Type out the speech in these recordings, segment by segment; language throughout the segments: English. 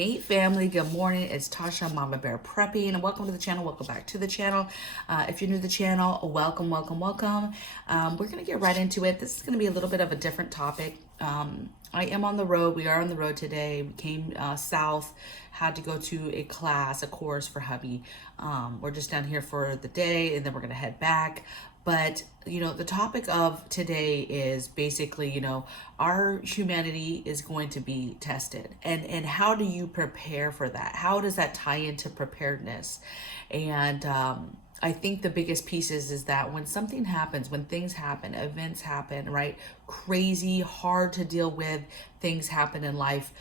Hey family, good morning. It's Tasha, Mama Bear Prepping, and welcome to the channel. Welcome back to the channel. If you're new to the channel, welcome. We're gonna get right into it. This is gonna be a little bit of a different topic. I am on the road. We are on the road today. We came south, had to go to a class, a course for hubby. We're just down here for the day, and then we're gonna head back. But, the topic of today is basically, our humanity is going to be tested. And how do you prepare for that? How does that tie into preparedness? And I think the biggest piece is that when something happens, when things happen, events happen, right? Crazy, hard to deal with things happen in life.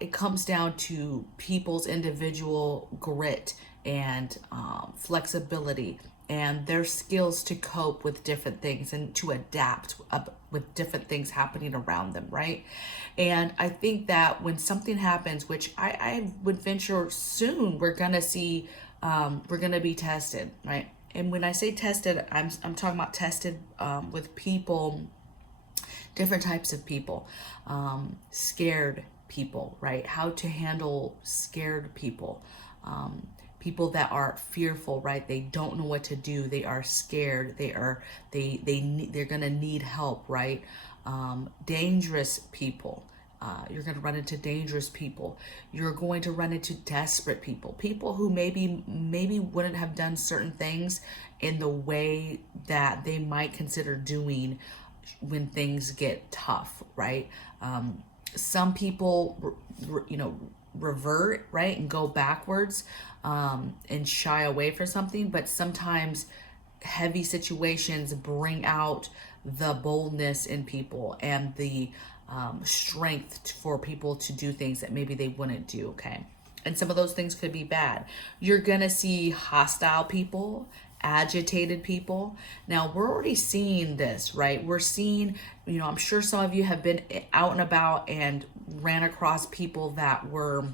It comes down to people's individual grit and flexibility and their skills to cope with different things and to adapt with different things happening around them, right? And I think that when something happens, which I would venture soon, we're gonna see, we're gonna be tested, right? And when I say tested, I'm talking about tested with people, different types of people, scared people, right? How to handle scared people. People that are fearful, right? They don't know what to do. They are scared. They're gonna need help, right? Dangerous people. You're going to run into dangerous people. You're going to run into desperate people. People who maybe wouldn't have done certain things in the way that they might consider doing when things get tough, right? Some people, revert, right, and go backwards and shy away from something, but sometimes heavy situations bring out the boldness in people and the strength for people to do things that maybe they wouldn't do, okay? And some of those things could be bad. You're gonna see hostile people, agitated people. Now, we're already seeing this, right? We're seeing, I'm sure some of you have been out and about and ran across people that were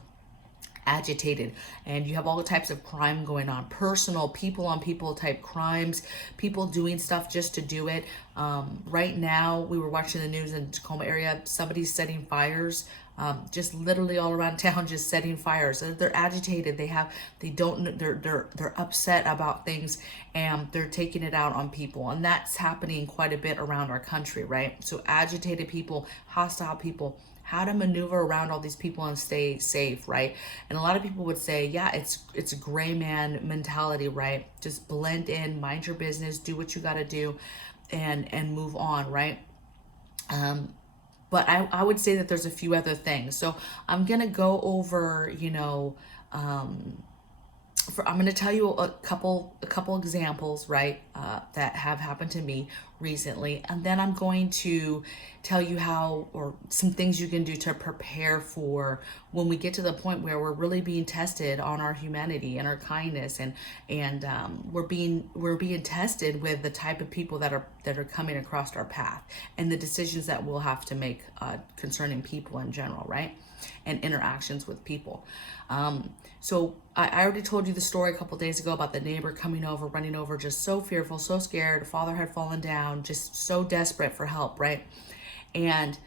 agitated, and you have all the types of crime going on, personal, people on people type crimes, people doing stuff just to do it. Right now, we were watching the news in Tacoma area, somebody's setting fires, just literally all around town, just setting fires. They're agitated. They're upset about things, and they're taking it out on people. And that's happening quite a bit around our country, right? So agitated people, hostile people, how to maneuver around all these people and stay safe, right? And a lot of people would say, yeah, it's a gray man mentality, right? Just blend in, mind your business, do what you got to do, and move on, right? But I would say that there's a few other things. So I'm gonna go over, I'm going to tell you a couple examples, right, that have happened to me recently, and then I'm going to tell you some things you can do to prepare for when we get to the point where we're really being tested on our humanity and our kindness, and we're being tested with the type of people that are coming across our path and the decisions that we'll have to make concerning people in general, right? And interactions with people. So I already told you the story a couple days ago about the neighbor coming over, running over, just so fearful, so scared. Father had fallen down, just so desperate for help, right? And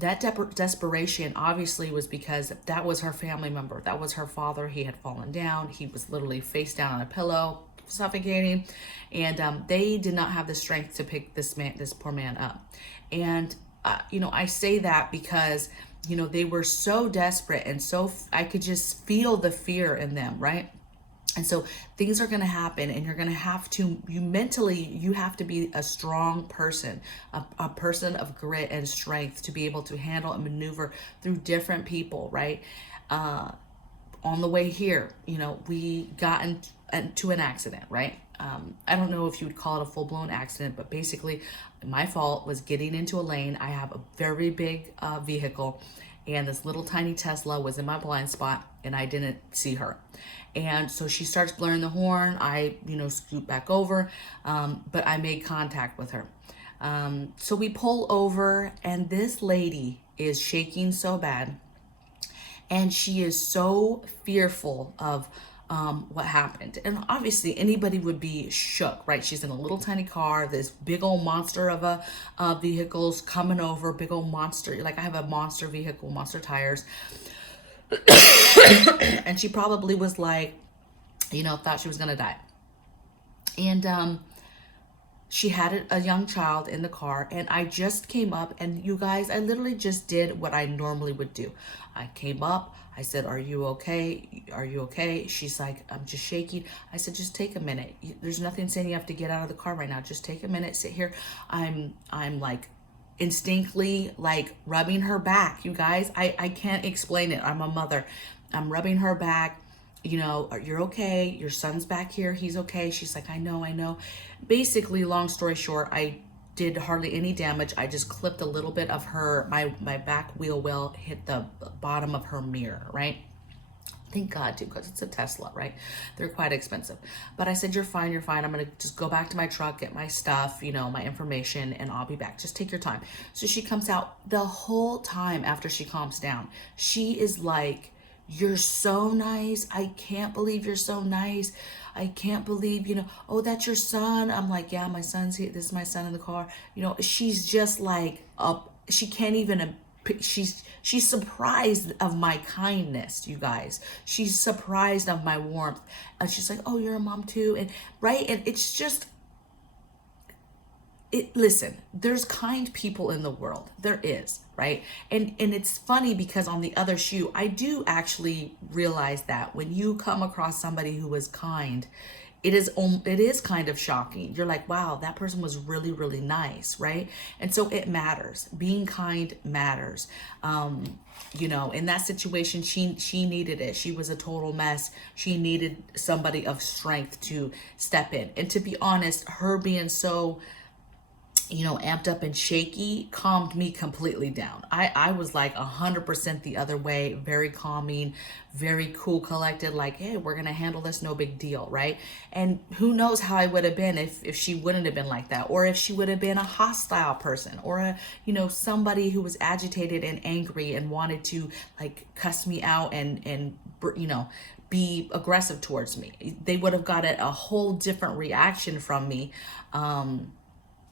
that desperation obviously was because that was her family member. That was her father. He had fallen down. He was literally face down on a pillow, suffocating. And they did not have the strength to pick this poor man up. And, I say that because they were so desperate, and I could just feel the fear in them, right? And so things are going to happen, and you're going to have to, you have to be a strong person, a person of grit and strength to be able to handle and maneuver through different people, right? On the way here, we got into an accident, right? I don't know if you would call it a full-blown accident, but basically my fault was getting into a lane. I have a very big vehicle, and this little tiny Tesla was in my blind spot, and I didn't see her. And so she starts blaring the horn. I, scoot back over, but I made contact with her. So we pull over, and this lady is shaking so bad, and she is so fearful of what happened. And obviously anybody would be shook, right? She's in a little tiny car, this big old monster of a vehicle's coming over, big old monster. Like I have a monster vehicle, monster tires. And she probably was like, thought she was gonna die. And she had a young child in the car, and I just came up, and you guys, I literally just did what I normally would do. I came up, I said, are you okay? Are you okay? She's like, I'm just shaking. I said, just take a minute. There's nothing saying you have to get out of the car right now. Just take a minute, sit here. I'm like instinctively like rubbing her back. You guys, I can't explain it. I'm a mother. I'm rubbing her back. You're okay. Your son's back here. He's okay. She's like, I know. Basically, long story short, I did hardly any damage. I just clipped a little bit of my back wheel well hit the bottom of her mirror, right? Thank God too, because it's a Tesla, right? They're quite expensive. But I said, you're fine. I'm going to just go back to my truck, get my stuff, my information, and I'll be back. Just take your time. So she comes out. The whole time after she calms down, she is like, you're so nice. I can't believe you're so nice. I can't believe, oh, that's your son. I'm like, yeah, my son's here. This is my son in the car. She's just like, she can't even, she's surprised of my kindness, you guys. She's surprised of my warmth. And she's like, oh, you're a mom too. And right. And it's just, listen, there's kind people in the world. There is, right? And it's funny because on the other shoe, I do actually realize that when you come across somebody who is kind, it is kind of shocking. You're like, wow, that person was really, really nice, right? And so it matters. Being kind matters. In that situation, she needed it. She was a total mess. She needed somebody of strength to step in. And to be honest, her being so amped up and shaky calmed me completely down. I was like 100% the other way, very calming, very cool, collected, like, hey, we're going to handle this, no big deal, right? And who knows how I would have been if she wouldn't have been like that, or if she would have been a hostile person, or somebody who was agitated and angry and wanted to like cuss me out and be aggressive towards me. They would have got a whole different reaction from me.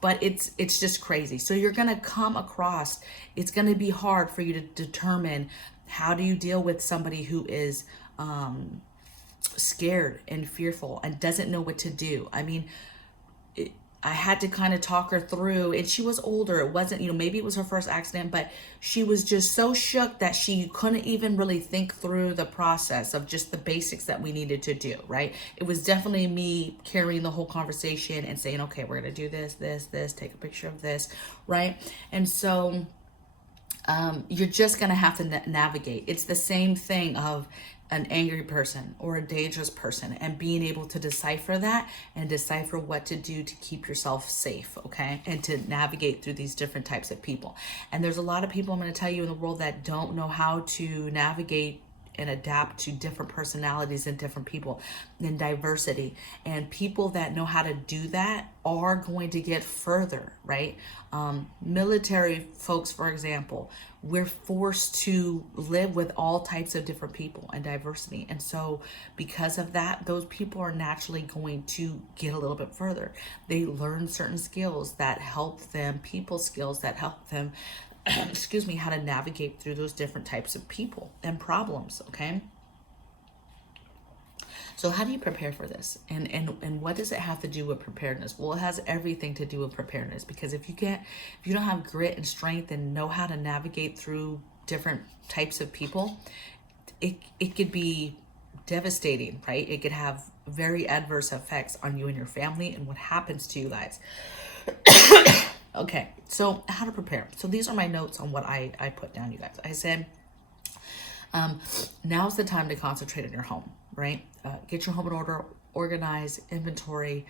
But it's just crazy. So you're going to come across, it's going to be hard for you to determine how do you deal with somebody who is scared and fearful and doesn't know what to do. I mean, I had to kind of talk her through, and she was older. It wasn't, maybe it was her first accident, but she was just so shook that she couldn't even really think through the process of just the basics that we needed to do, right? It was definitely me carrying the whole conversation and saying, okay, we're going to do this, take a picture of this, right? And so you're just going to have to navigate. It's the same thing of an angry person or a dangerous person, and being able to decipher that and decipher what to do to keep yourself safe, okay? And to navigate through these different types of people. And there's a lot of people, I'm going to tell you, in the world that don't know how to navigate and adapt to different personalities and different people and diversity. And people that know how to do that are going to get further, right? Military folks, for example, we're forced to live with all types of different people and diversity. And so because of that, those people are naturally going to get a little bit further. They learn certain skills that help them, people skills that help them excuse me, how to navigate through those different types of people and problems, okay? So how do you prepare for this? And what does it have to do with preparedness? Well, it has everything to do with preparedness, because if you don't have grit and strength and know how to navigate through different types of people, it could be devastating, right? It could have very adverse effects on you and your family and what happens to you guys. Okay, so how to prepare. So these are my notes on what I put down, you guys. I said, now's the time to concentrate on your home, right? Get your home in order, organize, inventory,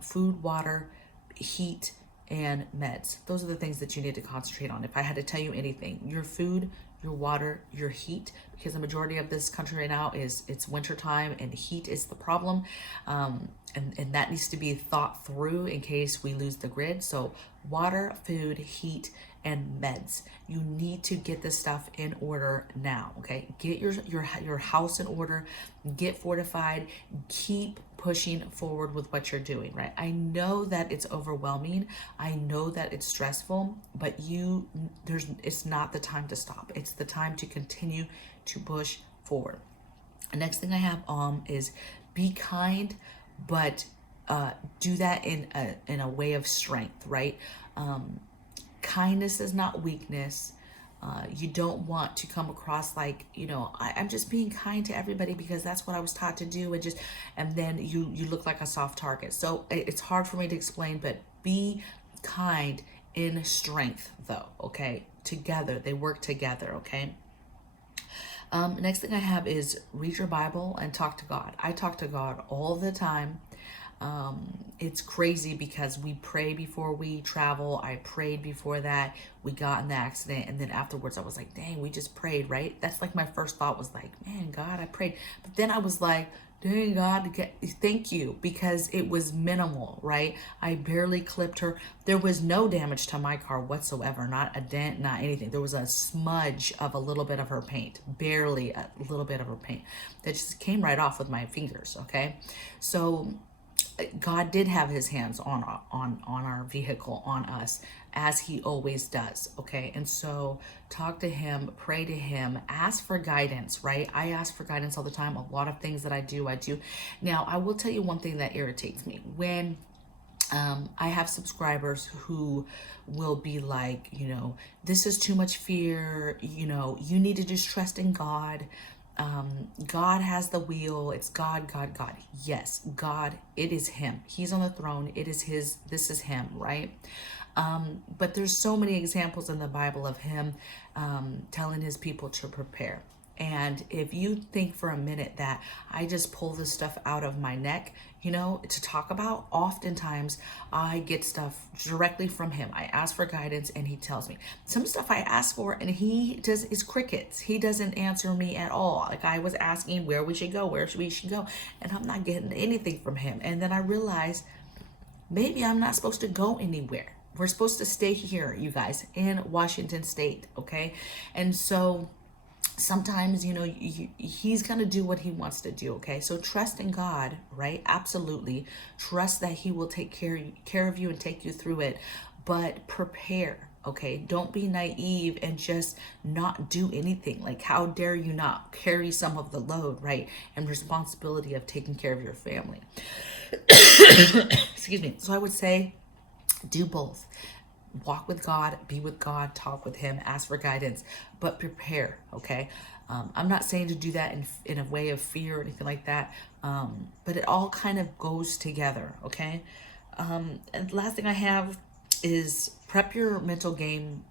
food, water, heat, and meds. Those are the things that you need to concentrate on. If I had to tell you anything, your food, your water, your heat, because the majority of this country right now it's winter time and heat is the problem. And that needs to be thought through in case we lose the grid. So water, food, heat, and meds. You need to get this stuff in order now, okay? Get your house in order, get fortified, keep pushing forward with what you're doing, right? I know that it's overwhelming. I know that it's stressful, but it's not the time to stop. It's the time to continue to push forward. The next thing I have is be kind, but do that in a way of strength, right? Kindness is not weakness. You don't want to come across like, I'm just being kind to everybody because that's what I was taught to do, and then you look like a soft target. So it's hard for me to explain, but be kind in strength, though. Okay, together they work together. Okay. Next thing I have is read your Bible and talk to God. I talk to God all the time. It's crazy because we pray before we travel. I prayed before that. We got in the accident, and then afterwards I was like, dang, we just prayed, right? That's like my first thought was like, man, God, I prayed. But then I was like, dang, God, thank you, because it was minimal, right? I barely clipped her. There was no damage to my car whatsoever, not a dent, not anything. There was a smudge of a little bit of her paint, barely a little bit of her paint that just came right off with my fingers, okay? So God did have his hands on our vehicle, on us, as he always does, okay? And so talk to him, pray to him, ask for guidance, right? I ask for guidance all the time. A lot of things that I do. Now, I will tell you one thing that irritates me. When I have subscribers who will be like, this is too much fear, you need to just trust in God. God has the wheel. It's God, God, God. Yes, God, it is him. He's on the throne. This is him, right? But there's so many examples in the Bible of him telling his people to prepare. And if you think for a minute that I just pull this stuff out of my neck, to talk about, oftentimes I get stuff directly from him. I ask for guidance and he tells me. Some stuff I ask for and he does is crickets. He doesn't answer me at all. Like I was asking where we should go, and I'm not getting anything from him. And then I realize maybe I'm not supposed to go anywhere. We're supposed to stay here, you guys, in Washington State, okay? And so sometimes, he's going to do what he wants to do, okay? So trust in God, right? Absolutely. Trust that he will take care of you and take you through it, but prepare, okay? Don't be naive and just not do anything. Like, how dare you not carry some of the load, right? And responsibility of taking care of your family. Excuse me. So I would say do both. Walk with God, be with God, talk with him, ask for guidance, but prepare, okay? I'm not saying to do that in a way of fear or anything like that, but it all kind of goes together, okay? And the last thing I have is prep your mental game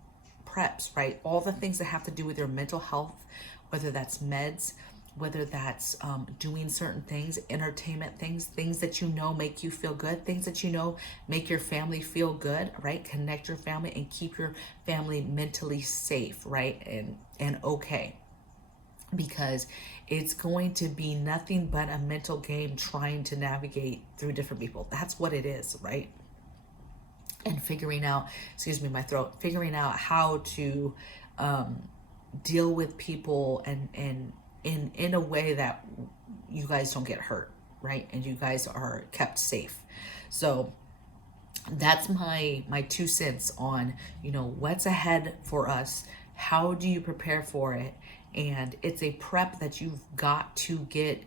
preps, right? All the things that have to do with your mental health, whether that's meds, whether that's doing certain things, entertainment things that make you feel good, things that make your family feel good, right? Connect your family and keep your family mentally safe, right? And okay. Because it's going to be nothing but a mental game trying to navigate through different people. That's what it is, right? And figuring out how to deal with people and in a way that you guys don't get hurt, right? And you guys are kept safe. So that's my 2 cents on, what's ahead for us. How do you prepare for it? And it's a prep that you've got to get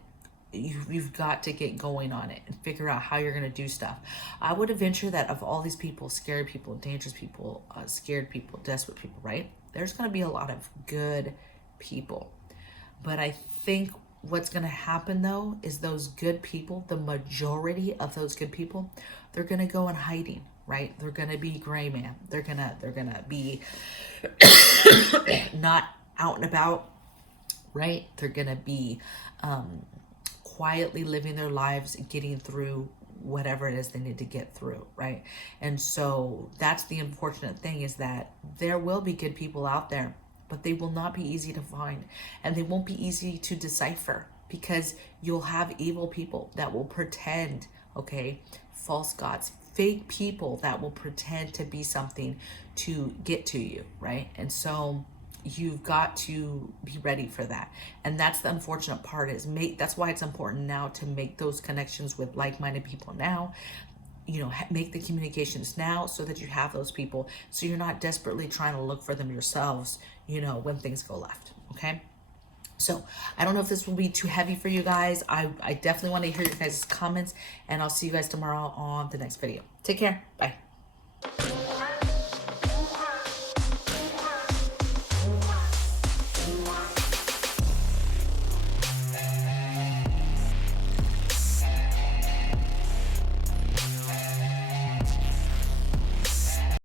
going on it and figure out how you're going to do stuff. I would venture that of all these people, scary people, dangerous people, scared people, desperate people, right? There's going to be a lot of good people. But I think what's going to happen, though, is those good people, the majority of those good people, they're going to go in hiding, right? They're going to be gray man. They're going to be not out and about, right? They're going to be quietly living their lives, getting through whatever it is they need to get through, right? And so that's the unfortunate thing, is that there will be good people out there, but they will not be easy to find, and they won't be easy to decipher, because you'll have evil people that will pretend, okay, false gods, fake people that will pretend to be something to get to you, right? And so you've got to be ready for that. And that's the unfortunate part, that's why it's important now to make those connections with like-minded people now. Make the communications now so that you have those people, so you're not desperately trying to look for them yourselves, when things go left, okay? So I don't know if this will be too heavy for you guys. I definitely want to hear your guys' comments, and I'll see you guys tomorrow on the next video. Take care. Bye.